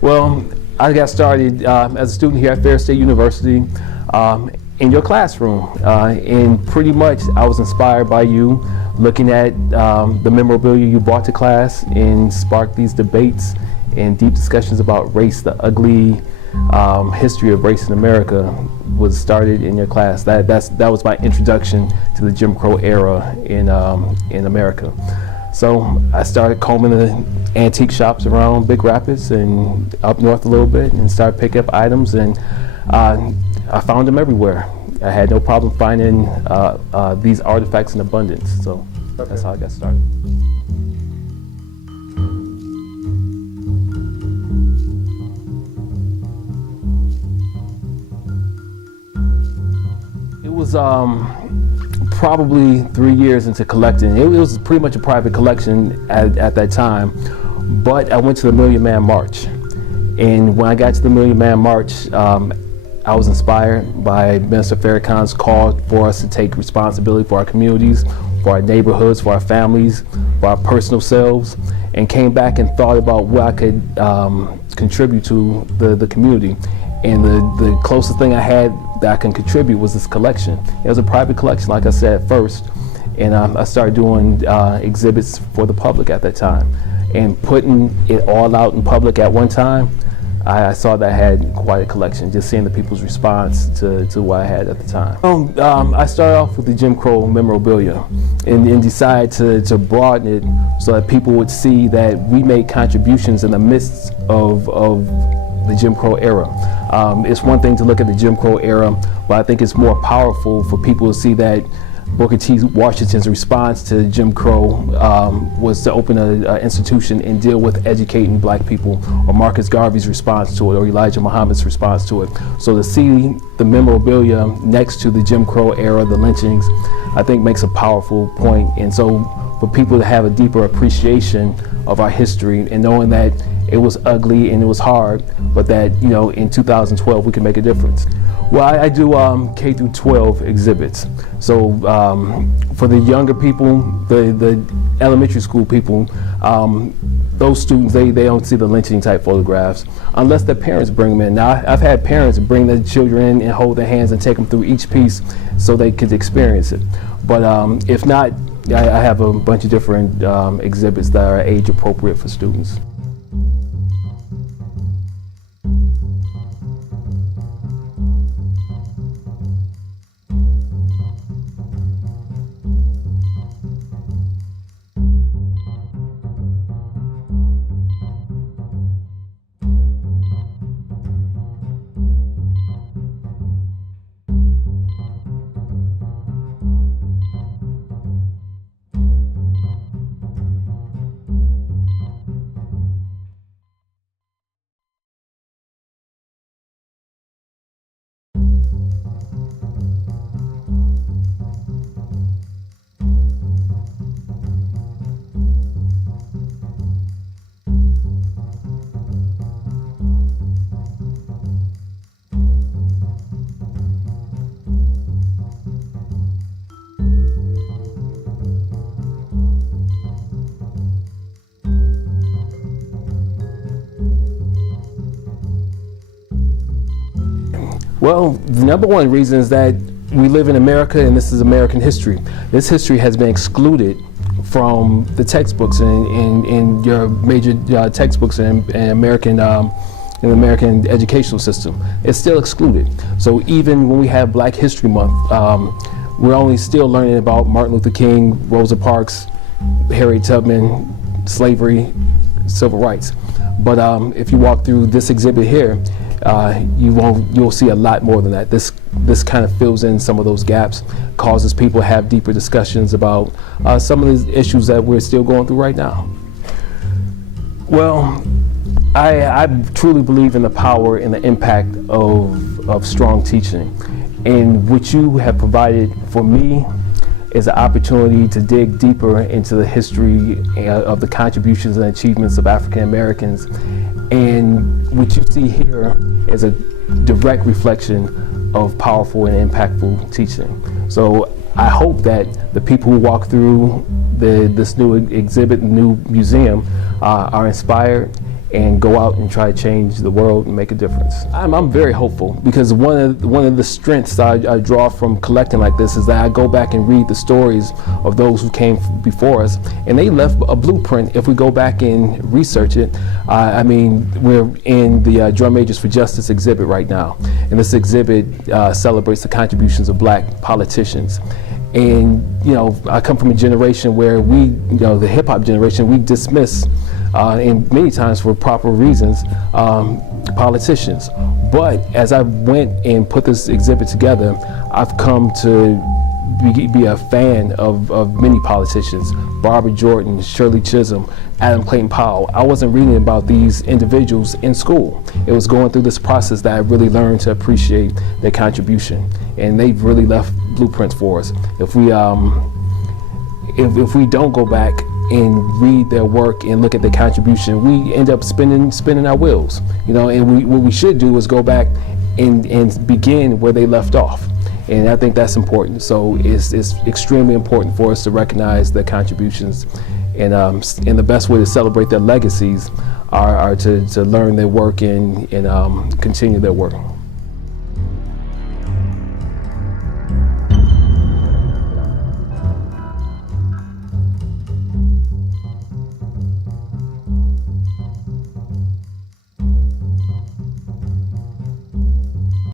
Well, I got started as a student here at Ferris State University in your classroom, and pretty much I was inspired by you, looking at the memorabilia you brought to class, and sparked these debates and deep discussions about race. The ugly history of race in America was started in your class. That was my introduction to the Jim Crow era in America. So I started combing the antique shops around Big Rapids and up north a little bit, and started picking up items, and I found them everywhere. I had no problem finding these artifacts in abundance. So that's how I got started. It was probably 3 years into collecting. It was pretty much a private collection at that time, but I went to the Million Man March, and when I got to the Million Man March, I was inspired by Minister Farrakhan's call for us to take responsibility for our communities, for our neighborhoods, for our families, for our personal selves, and came back and thought about what I could contribute to the community. And the closest thing I had that I can contribute was this collection. It was a private collection, like I said at first, and I started doing exhibits for the public at that time. And putting it all out in public at one time, I saw that I had quite a collection, just seeing the people's response to what I had at the time. I started off with the Jim Crow memorabilia, and decided to broaden it so that people would see that we made contributions in the midst of the Jim Crow era. It's one thing to look at the Jim Crow era, but I think it's more powerful for people to see that Booker T. Washington's response to Jim Crow was to open an institution and deal with educating black people, or Marcus Garvey's response to it, or Elijah Muhammad's response to it. So to see the memorabilia next to the Jim Crow era, the lynchings, I think makes a powerful point. And so for people to have a deeper appreciation of our history, and knowing that it was ugly and it was hard, but that, you know, in 2012 we can make a difference. Well, I do K through 12 exhibits. So for the younger people, the elementary school people, those students, they don't see the lynching type photographs unless their parents bring them in. Now, I've had parents bring their children in and hold their hands and take them through each piece so they could experience it. But if not, I have a bunch of different exhibits that are age appropriate for students. Well, the number one reason is that we live in America, and this is American history. This history has been excluded from the textbooks in your major textbooks in American educational system. It's still excluded. So even when we have Black History Month, we're only still learning about Martin Luther King, Rosa Parks, Harriet Tubman, slavery, civil rights. But if you walk through this exhibit here, you'll see a lot more than that. This kind of fills in some of those gaps, causes people to have deeper discussions about some of the issues that we're still going through right now. Well, I truly believe in the power and the impact of strong teaching. And what you have provided for me is an opportunity to dig deeper into the history of the contributions and achievements of African Americans. And what you see here is a direct reflection of powerful and impactful teaching. So I hope that the people who walk through this new exhibit, new museum, are inspired and go out and try to change the world and make a difference. I'm very hopeful, because one of the strengths I draw from collecting like this is that I go back and read the stories of those who came before us, and they left a blueprint. If we go back and research it, I mean, we're in the Drum Majors for Justice exhibit right now, and this exhibit celebrates the contributions of Black politicians. And I come from a generation where we, the hip hop generation, we dismiss, and many times for proper reasons, politicians. But as I went and put this exhibit together, I've come to be a fan of many politicians: Barbara Jordan, Shirley Chisholm, Adam Clayton Powell. I wasn't reading about these individuals in school. It was going through this process that I really learned to appreciate their contribution, and they've really left blueprints for us. If we don't go back and read their work and look at their contribution, we end up spinning our wheels. And what we should do is go back and begin where they left off. And I think that's important. So it's extremely important for us to recognize their contributions, and the best way to celebrate their legacies are to learn their work and continue their work.